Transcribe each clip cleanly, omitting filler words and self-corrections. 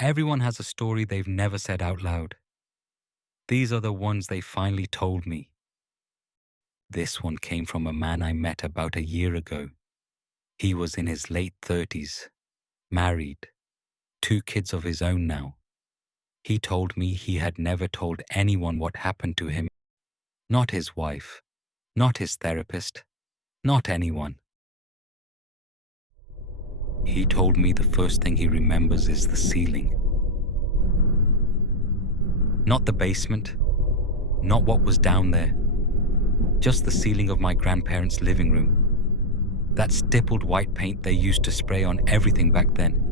Everyone has a story they've never said out loud. These are the ones they finally told me. This one came from a man I met about a year ago. He was in his late 30s, married, 2 kids of his own now. He told me he had never told anyone what happened to him. Not his wife, not his therapist, not anyone. He told me the first thing he remembers is the ceiling. Not the basement, not what was down there, just the ceiling of my grandparents' living room. That stippled white paint they used to spray on everything back then.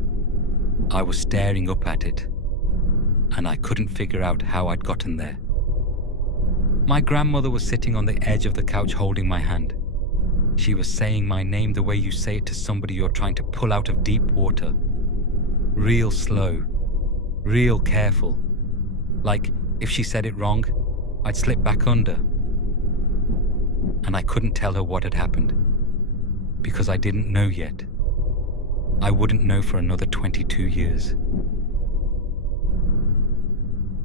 I was staring up at it, and I couldn't figure out how I'd gotten there. My grandmother was sitting on the edge of the couch holding my hand. She was saying my name the way you say it to somebody you're trying to pull out of deep water. Real slow, real careful. Like, if she said it wrong, I'd slip back under. And I couldn't tell her what had happened, because I didn't know yet. I wouldn't know for another 22 years.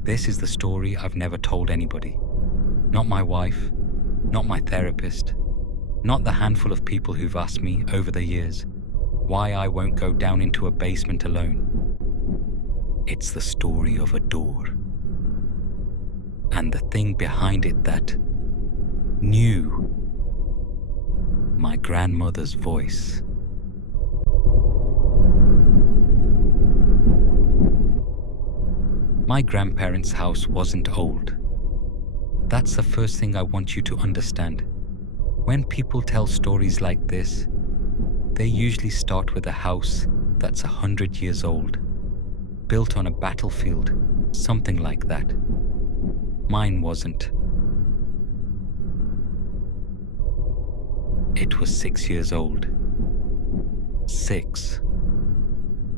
This is the story I've never told anybody. Not my wife, not my therapist, not the handful of people who've asked me over the years why I won't go down into a basement alone. It's the story of a door. And the thing behind it that knew my grandmother's voice. My grandparents' house wasn't old. That's the first thing I want you to understand. When people tell stories like this, they usually start with a house that's 100 years old, built on a battlefield, something like that. Mine wasn't. It was 6 years old. 6.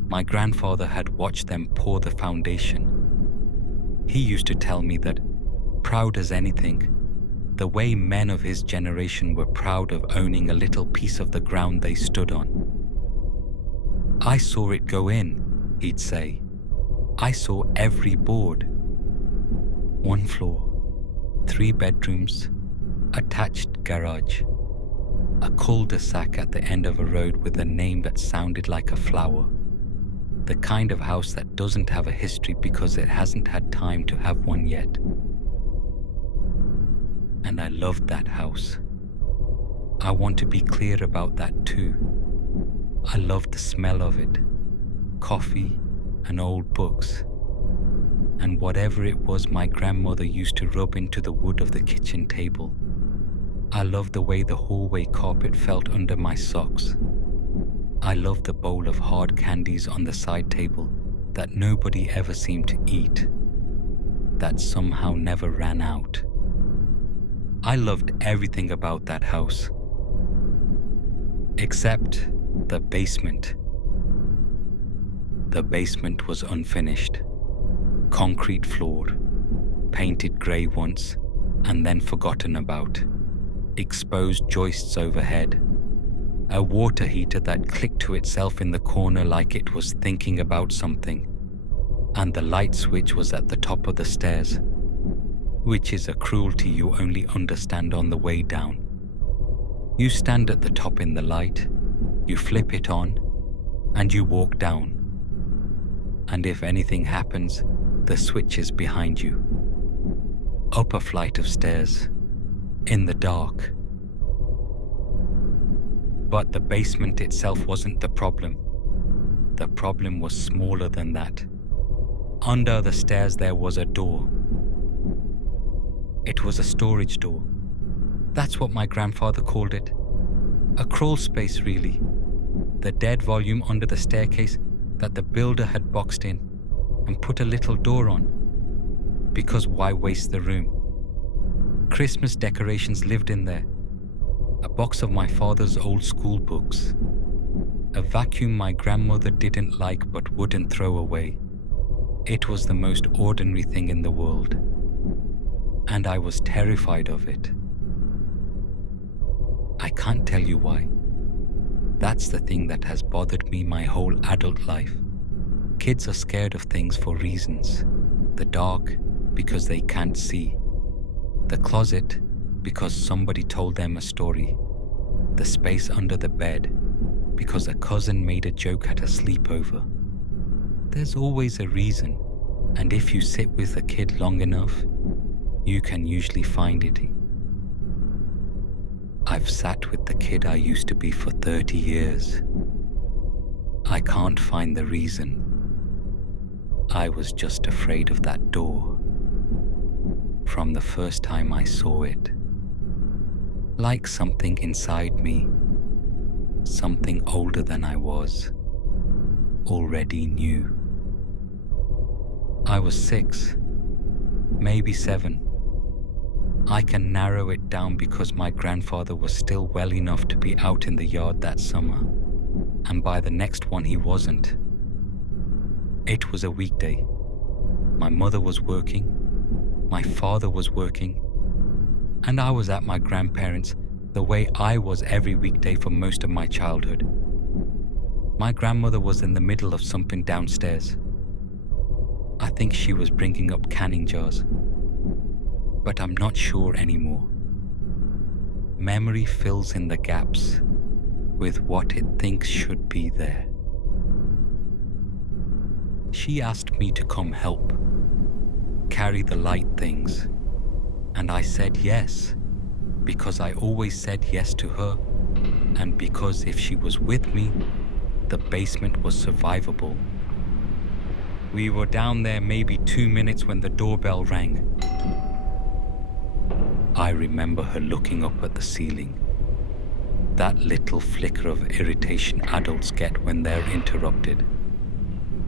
My grandfather had watched them pour the foundation. He used to tell me that, proud as anything, the way men of his generation were proud of owning a little piece of the ground they stood on. I saw it go in, he'd say. I saw every board. 1 floor, 3 bedrooms, attached garage, a cul-de-sac at the end of a road with a name that sounded like a flower. The kind of house that doesn't have a history because it hasn't had time to have one yet. And I loved that house. I want to be clear about that too. I loved the smell of it, coffee and old books, and whatever it was my grandmother used to rub into the wood of the kitchen table. I loved the way the hallway carpet felt under my socks. I loved the bowl of hard candies on the side table that nobody ever seemed to eat, that somehow never ran out. I loved everything about that house, except the basement. The basement was unfinished. Concrete floored, painted grey once, and then forgotten about. Exposed joists overhead. A water heater that clicked to itself in the corner like it was thinking about something. And the light switch was at the top of the stairs, which is a cruelty you only understand on the way down. You stand at the top in the light, you flip it on, and you walk down. And if anything happens, the switch is behind you. Up a flight of stairs, in the dark. But the basement itself wasn't the problem. The problem was smaller than that. Under the stairs there was a door. It was a storage door. That's what my grandfather called it. A crawl space, really. The dead volume under the staircase that the builder had boxed in and put a little door on. Because why waste the room? Christmas decorations lived in there. A box of my father's old school books. A vacuum my grandmother didn't like but wouldn't throw away. It was the most ordinary thing in the world. And I was terrified of it. I can't tell you why. That's the thing that has bothered me my whole adult life. Kids are scared of things for reasons. The dark, because they can't see. The closet, because somebody told them a story. The space under the bed, because a cousin made a joke at a sleepover. There's always a reason, and if you sit with a kid long enough, you can usually find it. I've sat with the kid I used to be for 30 years. I can't find the reason. I was just afraid of that door. From the first time I saw it. Like something inside me, something older than I was, already knew. I was 6, maybe 7. I can narrow it down because my grandfather was still well enough to be out in the yard that summer, and by the next one he wasn't. It was a weekday. My mother was working, my father was working, and I was at my grandparents' the way I was every weekday for most of my childhood. My grandmother was in the middle of something downstairs. I think she was bringing up canning jars, but I'm not sure anymore. Memory fills in the gaps with what it thinks should be there. She asked me to come help, carry the light things, and I said yes, because I always said yes to her, and because if she was with me, the basement was survivable. We were down there maybe 2 minutes when the doorbell rang. I remember her looking up at the ceiling. That little flicker of irritation adults get when they're interrupted.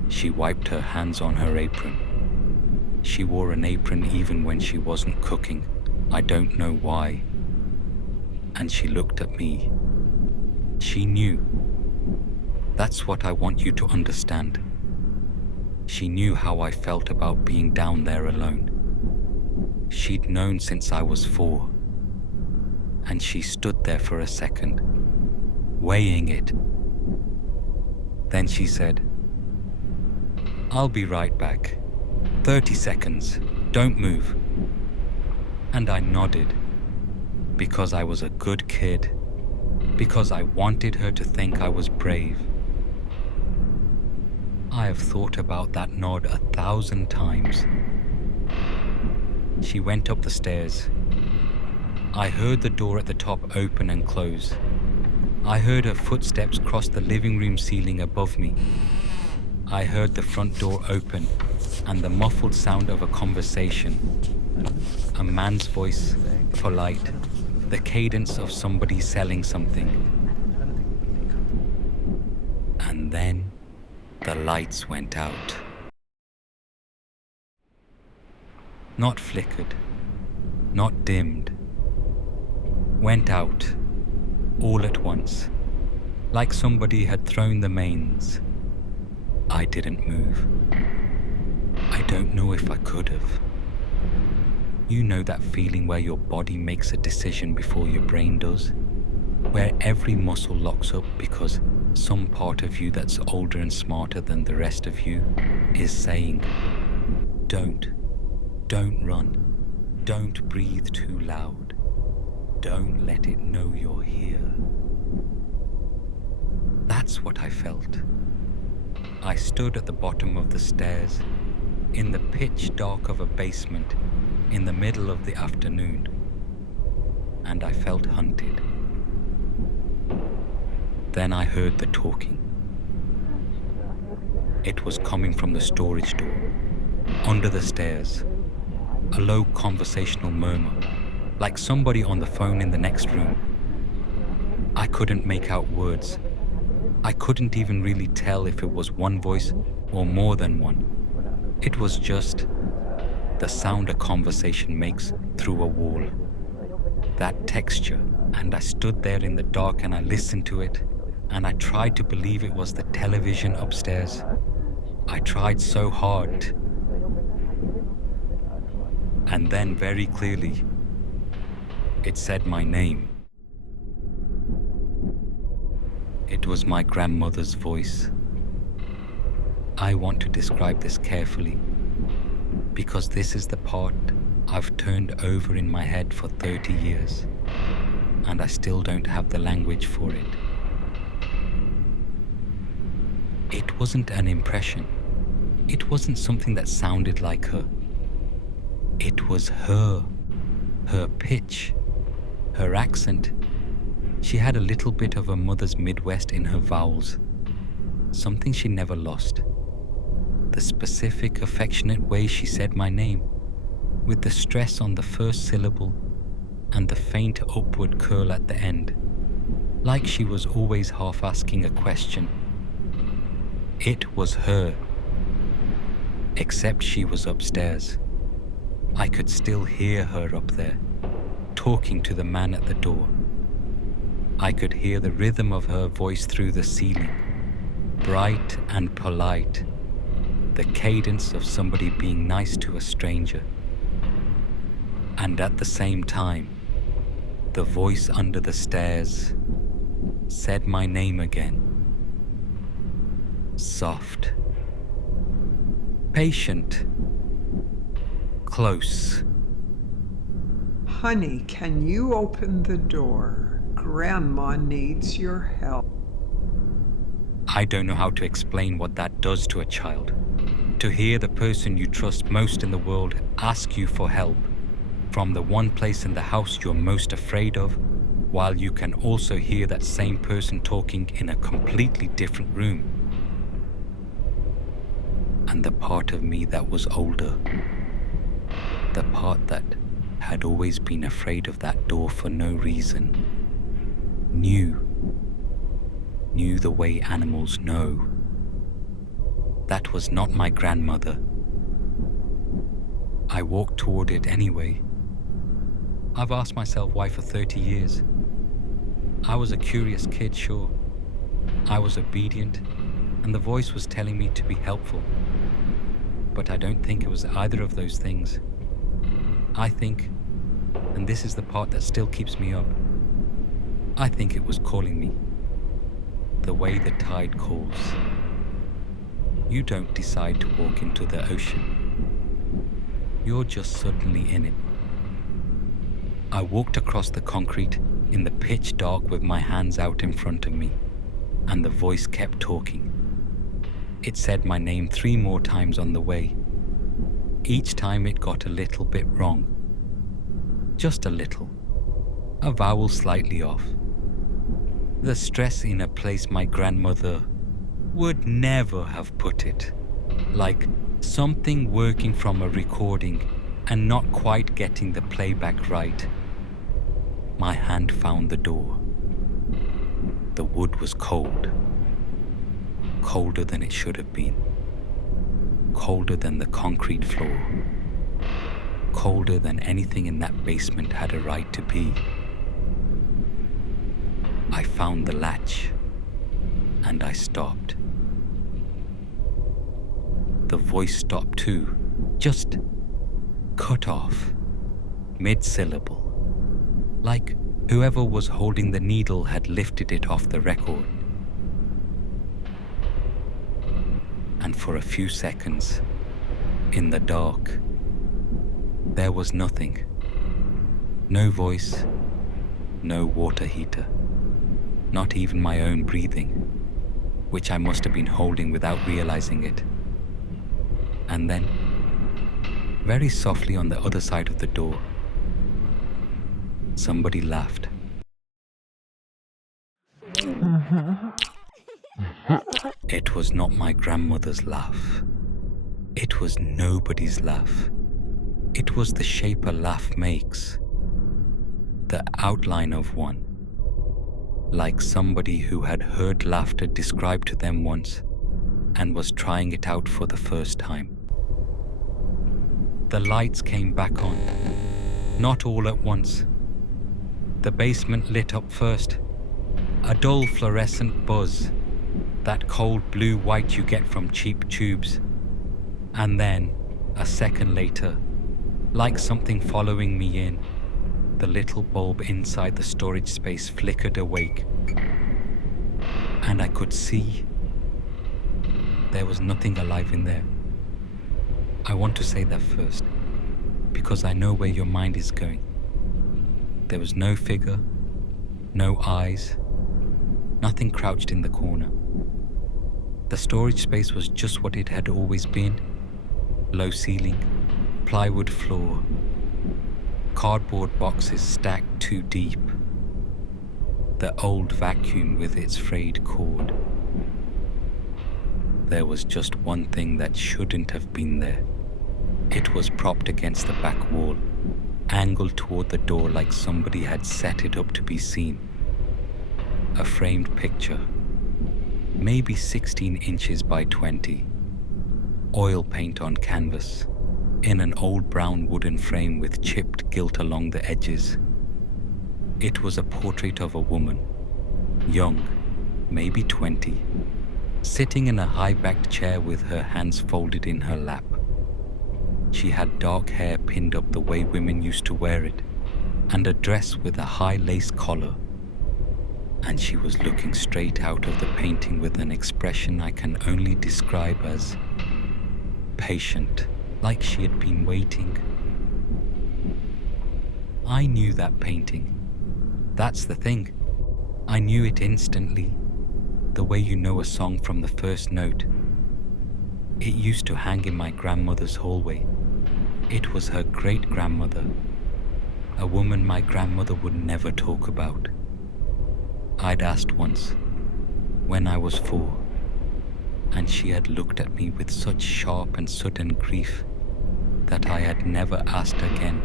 She wiped her hands on her apron. She wore an apron even when she wasn't cooking. I don't know why. And she looked at me. She knew. That's what I want you to understand. She knew how I felt about being down there alone. She'd known since I was 4. And she stood there for a second, weighing it. Then she said, "I'll be right back. 30 seconds. Don't move." And I nodded, because I was a good kid, because I wanted her to think I was brave. I have thought about that nod 1,000 times. She went up the stairs. I heard the door at the top open and close. I heard her footsteps cross the living room ceiling above me. I heard the front door open and the muffled sound of a conversation. A man's voice, polite, the cadence of somebody selling something. And then the lights went out. Not flickered, not dimmed. Went out, all at once, like somebody had thrown the mains. I didn't move. I don't know if I could have. You know that feeling where your body makes a decision before your brain does? Where every muscle locks up because some part of you that's older and smarter than the rest of you is saying, don't run, don't breathe too loud, don't let it know you're here. That's what I felt. I stood at the bottom of the stairs, in the pitch dark of a basement, in the middle of the afternoon, and I felt hunted. Then I heard the talking. It was coming from the storage door, under the stairs, a low conversational murmur, like somebody on the phone in the next room. I couldn't make out words. I couldn't even really tell if it was one voice or more than one. It was just the sound a conversation makes through a wall. That texture, and I stood there in the dark and I listened to it, and I tried to believe it was the television upstairs. I tried so hard. And then very clearly, it said my name. It was my grandmother's voice. I want to describe this carefully because this is the part I've turned over in my head for 30 years and I still don't have the language for it. It wasn't an impression. It wasn't something that sounded like her. It was her pitch, her accent. She had a little bit of a mother's Midwest in her vowels, something she never lost. The specific, affectionate way she said my name, with the stress on the first syllable and the faint upward curl at the end, like she was always half asking a question. It was her. Except she was upstairs. I could still hear her up there, talking to the man at the door. I could hear the rhythm of her voice through the ceiling, bright and polite, the cadence of somebody being nice to a stranger. And at the same time, the voice under the stairs said my name again. Soft, patient, close. Honey, can you open the door? Grandma needs your help. I don't know how to explain what that does to a child. To hear the person you trust most in the world ask you for help from the one place in the house you're most afraid of, while you can also hear that same person talking in a completely different room. And the part of me that was older, the part that had always been afraid of that door for no reason, knew the way animals know. That was not my grandmother. I walked toward it anyway. I've asked myself why for 30 years. I was a curious kid, sure. I was obedient, and the voice was telling me to be helpful. But I don't think it was either of those things. I think, and this is the part that still keeps me up, I think it was calling me. The way the tide calls. You don't decide to walk into the ocean. You're just suddenly in it. I walked across the concrete in the pitch dark with my hands out in front of me, and the voice kept talking. It said my name 3 more times on the way. Each time it got a little bit wrong. Just a little. A vowel slightly off. The stress in a place my grandmother would never have put it. Like something working from a recording and not quite getting the playback right. My hand found the door. The wood was cold. Colder than it should have been. Colder than the concrete floor. Colder than anything in that basement had a right to be. I found the latch, and I stopped. The voice stopped too, just cut off, mid-syllable, like whoever was holding the needle had lifted it off the record. And for a few seconds, in the dark, there was nothing. No voice, no water heater, not even my own breathing, which I must have been holding without realizing it. And then, very softly on the other side of the door, somebody laughed. It was not my grandmother's laugh. It was nobody's laugh. It was the shape a laugh makes, the outline of one, like somebody who had heard laughter described to them once and was trying it out for the first time. The lights came back on, not all at once. The basement lit up first, a dull fluorescent buzz, that cold blue-white you get from cheap tubes. And then, a second later, like something following me in, the little bulb inside the storage space flickered awake. And I could see There was nothing alive in there. I want to say that first, because I know where your mind is going. There was no figure, no eyes, nothing crouched in the corner. The storage space was just what it had always been. Low ceiling, plywood floor, cardboard boxes stacked too deep, the old vacuum with its frayed cord. There was just one thing that shouldn't have been there. It was propped against the back wall, angled toward the door like somebody had set it up to be seen. A framed picture, maybe 16 inches by 20, oil paint on canvas, in an old brown wooden frame with chipped gilt along the edges. It was a portrait of a woman, young, maybe 20, sitting in a high-backed chair with her hands folded in her lap. She had dark hair pinned up the way women used to wear it, and a dress with a high lace collar. And she was looking straight out of the painting with an expression I can only describe as patient, like she had been waiting. I knew that painting. That's the thing. I knew it instantly, the way you know a song from the first note. It used to hang in my grandmother's hallway. It was her great-grandmother, a woman my grandmother would never talk about. I'd asked once, when I was 4, and she had looked at me with such sharp and sudden grief that I had never asked again.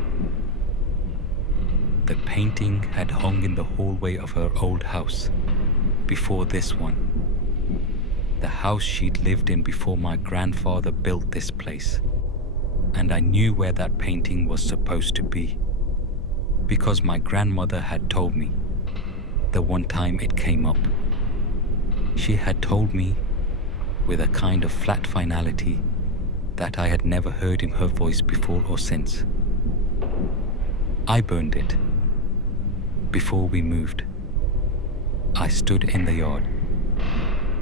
The painting had hung in the hallway of her old house, before this one. The house she'd lived in before my grandfather built this place. And I knew where that painting was supposed to be, because my grandmother had told me the one time it came up. She had told me with a kind of flat finality that I had never heard in her voice before or since. I burned it. Before we moved, I stood in the yard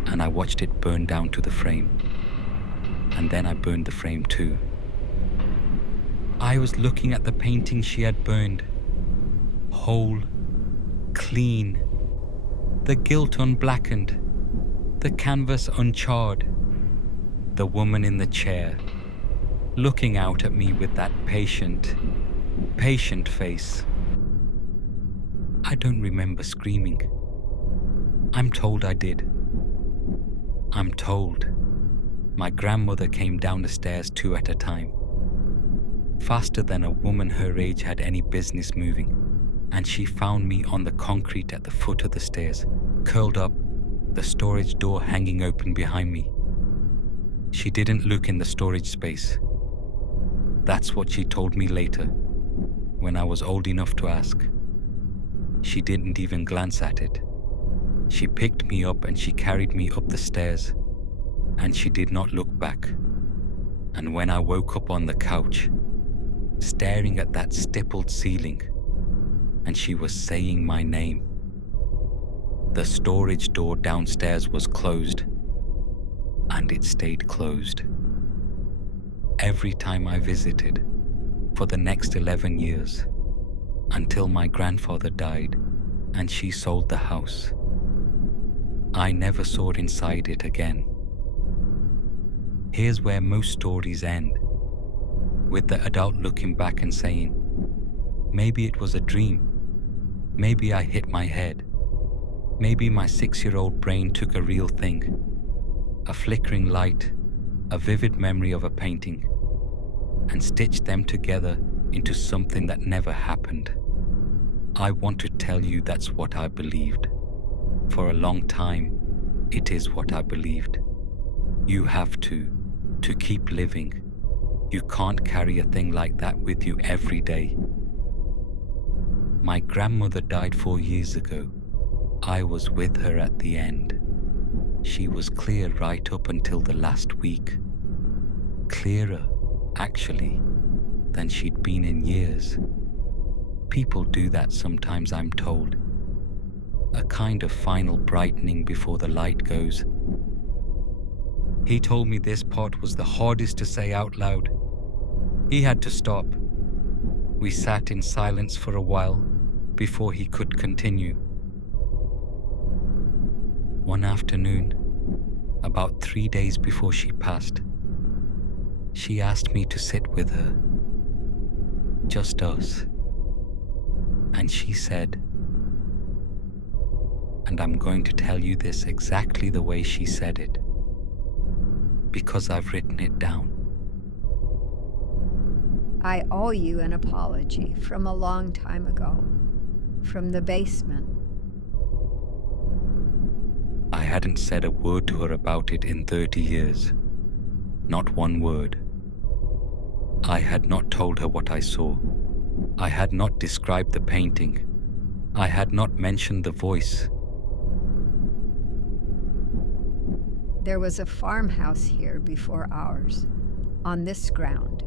and I watched it burn down to the frame, and then I burned the frame too. I was looking at the painting she had burned, whole, clean, the gilt unblackened, the canvas uncharred, the woman in the chair, looking out at me with that patient face. I don't remember screaming. I'm told I did. I'm told. My grandmother came down the stairs 2 at a time, faster than a woman her age had any business moving, and she found me on the concrete at the foot of the stairs, curled up, the storage door hanging open behind me. She didn't look in the storage space. That's what she told me later, when I was old enough to ask. She didn't even glance at it. She picked me up and she carried me up the stairs, and she did not look back. And when I woke up on the couch, staring at that stippled ceiling, and she was saying my name, the storage door downstairs was closed, and it stayed closed. Every time I visited, for the next 11 years, until my grandfather died and she sold the house, I never saw inside it again. Here's where most stories end, with the adult looking back and saying, maybe it was a dream, maybe I hit my head, maybe my 6-year-old brain took a real thing, a flickering light, a vivid memory of a painting, and stitched them together into something that never happened. I want to tell you that's what I believed. For a long time, it is what I believed. You have to keep living. You can't carry a thing like that with you every day. My grandmother died 4 years ago. I was with her at the end. She was clear right up until the last week. Clearer, actually, than she'd been in years. People do that sometimes, I'm told. A kind of final brightening before the light goes. He told me this part was the hardest to say out loud. He had to stop. We sat in silence for a while before he could continue. One afternoon, about 3 days before she passed, she asked me to sit with her. Just us. And she said, and I'm going to tell you this exactly the way she said it, because I've written it down. I owe you an apology from a long time ago, from the basement. I hadn't said a word to her about it in 30 years. Not one word. I had not told her what I saw. I had not described the painting. I had not mentioned the voice. There was a farmhouse here before ours, on this ground.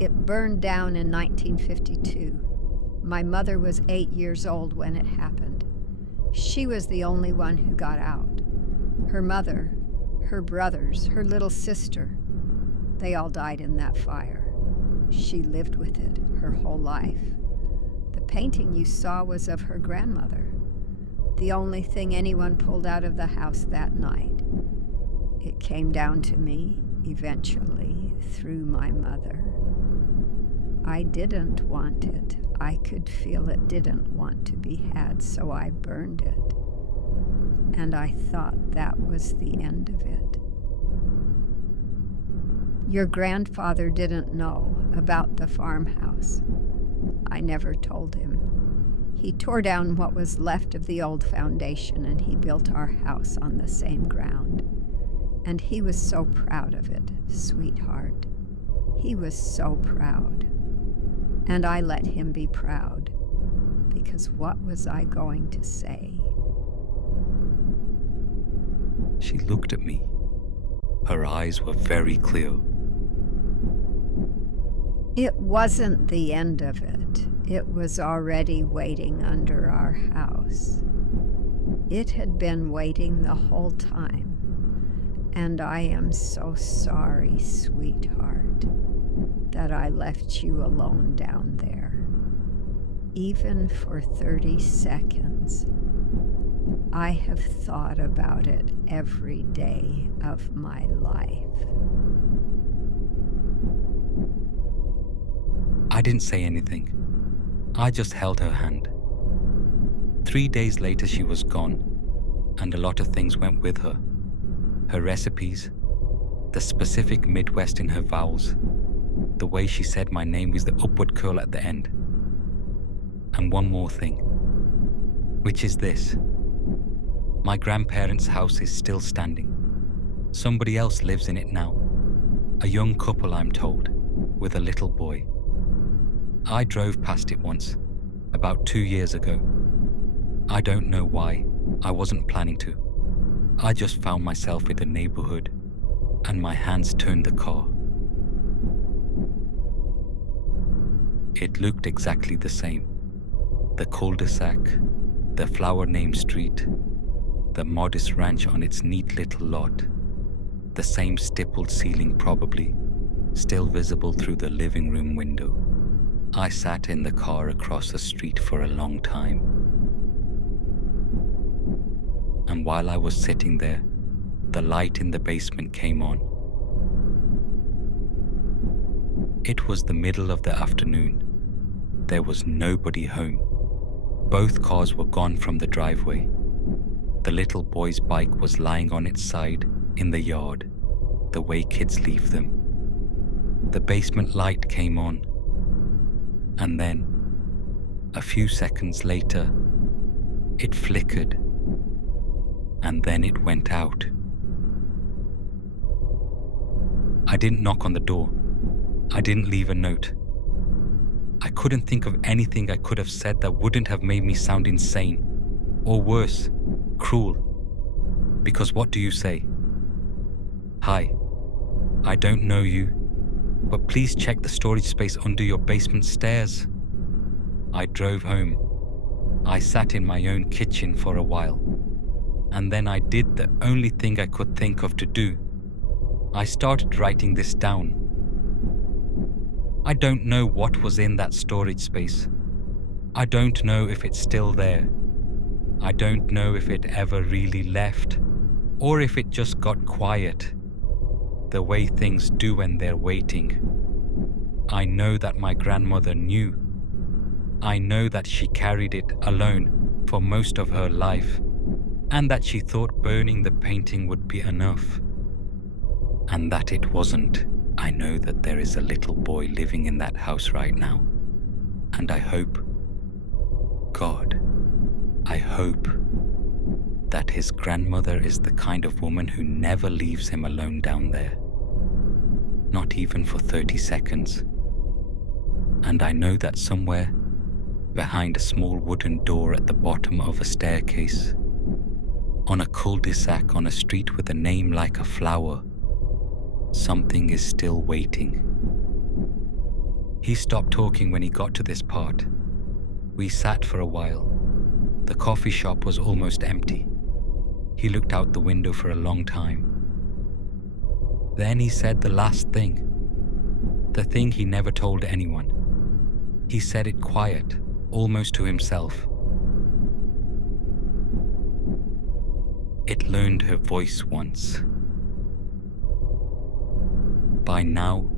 It burned down in 1952. My mother was 8 years old when it happened. She was the only one who got out. Her mother, her brothers, her little sister, they all died in that fire. She lived with it her whole life. The painting you saw was of her grandmother, the only thing anyone pulled out of the house that night. It came down to me, eventually, through my mother. I didn't want it. I could feel it didn't want to be had, so I burned it. And I thought that was the end of it. Your grandfather didn't know about the farmhouse. I never told him. He tore down what was left of the old foundation and he built our house on the same ground. And he was so proud of it, sweetheart. He was so proud. And I let him be proud, because what was I going to say? She looked at me. Her eyes were very clear. It wasn't the end of it. It was already waiting under our house. It had been waiting the whole time. And I am so sorry, sweetheart, that I left you alone down there, even for 30 seconds. I have thought about it every day of my life. I didn't say anything. I just held her hand. 3 days later, she was gone, and a lot of things went with her. Her recipes, the specific Midwest in her vowels, the way she said my name with the upward curl at the end. And one more thing, which is this. My grandparents' house is still standing. Somebody else lives in it now. A young couple, I'm told, with a little boy. I drove past it once, about 2 years ago. I don't know why. I wasn't planning to. I just found myself in the neighborhood, and my hands turned the car. It looked exactly the same. The cul-de-sac, the flower-named street, the modest ranch on its neat little lot, the same stippled ceiling probably, still visible through the living room window. I sat in the car across the street for a long time. And while I was sitting there, the light in the basement came on. It was the middle of the afternoon. There was nobody home. Both cars were gone from the driveway. The little boy's bike was lying on its side in the yard, the way kids leave them. The basement light came on. And then, a few seconds later, it flickered. And then it went out. I didn't knock on the door. I didn't leave a note. I couldn't think of anything I could have said that wouldn't have made me sound insane, or worse, cruel. Because what do you say? Hi, I don't know you, but please check the storage space under your basement stairs. I drove home. I sat in my own kitchen for a while. And then I did the only thing I could think of to do. I started writing this down. I don't know what was in that storage space. I don't know if it's still there. I don't know if it ever really left, or if it just got quiet, the way things do when they're waiting. I know that my grandmother knew. I know that she carried it alone for most of her life, and that she thought burning the painting would be enough. And that it wasn't. I know that there is a little boy living in that house right now, and I hope, God, I hope that his grandmother is the kind of woman who never leaves him alone down there. Not even for 30 seconds. And I know that somewhere, behind a small wooden door at the bottom of a staircase, on a cul-de-sac on a street with a name like a flower, something is still waiting. He stopped talking when he got to this part. We sat for a while. The coffee shop was almost empty. He looked out the window for a long time. Then he said the last thing. The thing he never told anyone. He said it quiet, almost to himself. It learned her voice once. By now,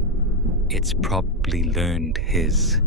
it's probably learned his.